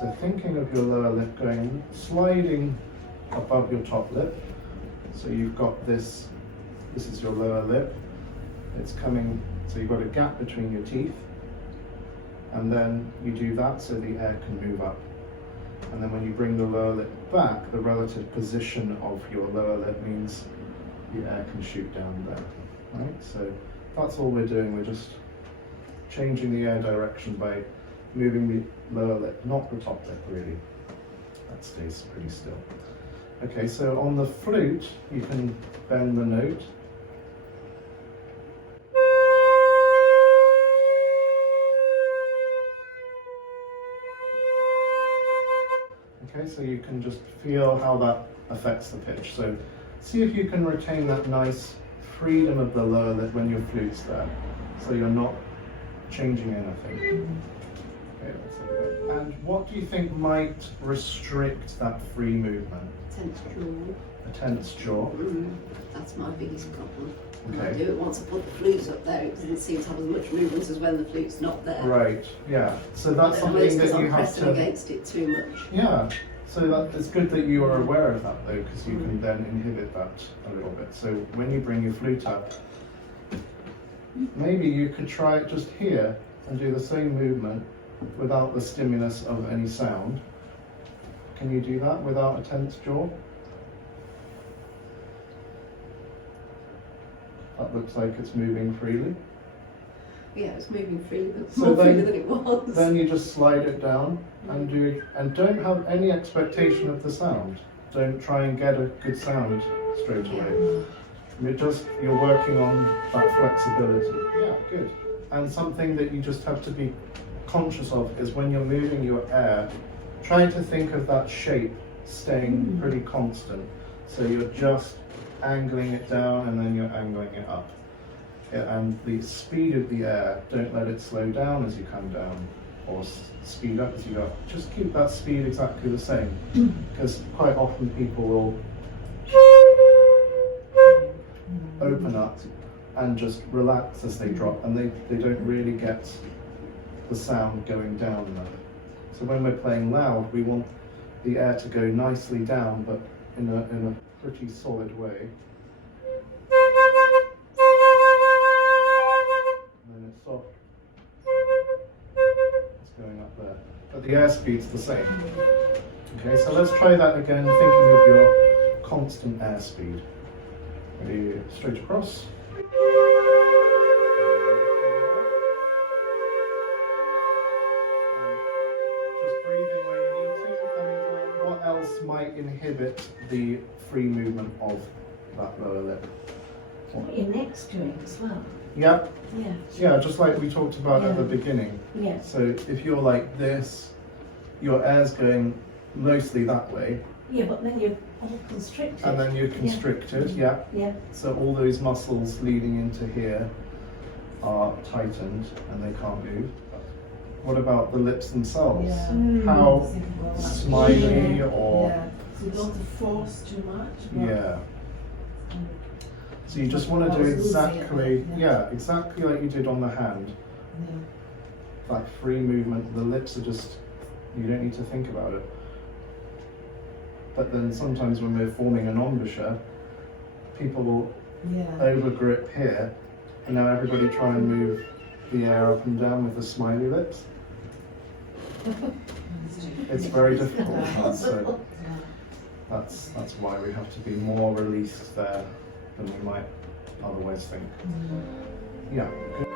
So thinking of your lower lip going, sliding above your top lip. So you've got this is your lower lip. It's coming, so you've got a gap between your teeth. And then you do that so the air can move up. And then when you bring the lower lip back, the relative position of your lower lip means the air can shoot down there, right? So that's all we're doing. We're just changing the air direction by moving the lower lip, not the top lip really. That stays pretty still. Okay, so on the flute, you can bend the note. Okay, so you can just feel how that affects the pitch. So see if you can retain that nice freedom of the lower lip when your flute's there. So you're not changing anything. Okay, let's have a go. And what do you think might restrict that free movement? Tense jaw. A tense jaw. That's my biggest problem. Okay. I do it once I put the flutes up there, it doesn't seem to have as much movement as when the flute's not there. Right, yeah. So that's something that you I'm have pressing to... against it too much. Yeah. So that, it's good that you are aware of that though, because you can then inhibit that a little bit. So when you bring your flute up, maybe you could try it just here and do the same movement without the stimulus of any sound. Can you do that without a tense jaw? That looks like it's moving freely. Yeah, it's moving freely, but So more then- freely than it was. Then you just slide it down and don't have any expectation of the sound. Don't try and get a good sound straight away. You're working on that flexibility. Yeah, good. And something that you just have to be conscious of is when you're moving your air, try to think of that shape staying pretty constant. So you're just angling it down and then you're angling it up. And the speed of the air, don't let it slow down as you come down or speed up as you go up. Just keep that speed exactly the same, because quite often people will open up and just relax as they drop, and they don't really get the sound going down there. So when we're playing loud, we want the air to go nicely down, but in a pretty solid way. Soft. It's going up there. But the airspeed's the same. Okay, so let's try that again, thinking of your constant airspeed. Ready, straight across. Just breathing where you need to. And what else might inhibit the free movement of that lower lip? Put your neck's doing as well. Yeah. Yeah. Yeah, just like we talked about at the beginning. Yeah. So if you're like this, your air's going mostly that way. Yeah, but then you're all constricted. And then you're constricted, yeah. Yeah. So all those muscles leading into here are tightened and they can't move. What about the lips themselves? Yeah. How smiley or... Yeah. So you don't have to force too much. But Yeah. So you just want to do exactly, exactly like you did on the hand. Yeah. That free movement, the lips are just, you don't need to think about it. But then sometimes when we're forming an embouchure, people will over grip here, and now everybody try and move the air up and down with the smiley lips. It's very difficult. So that's why we have to be more released there than we might otherwise think. Yeah. Good.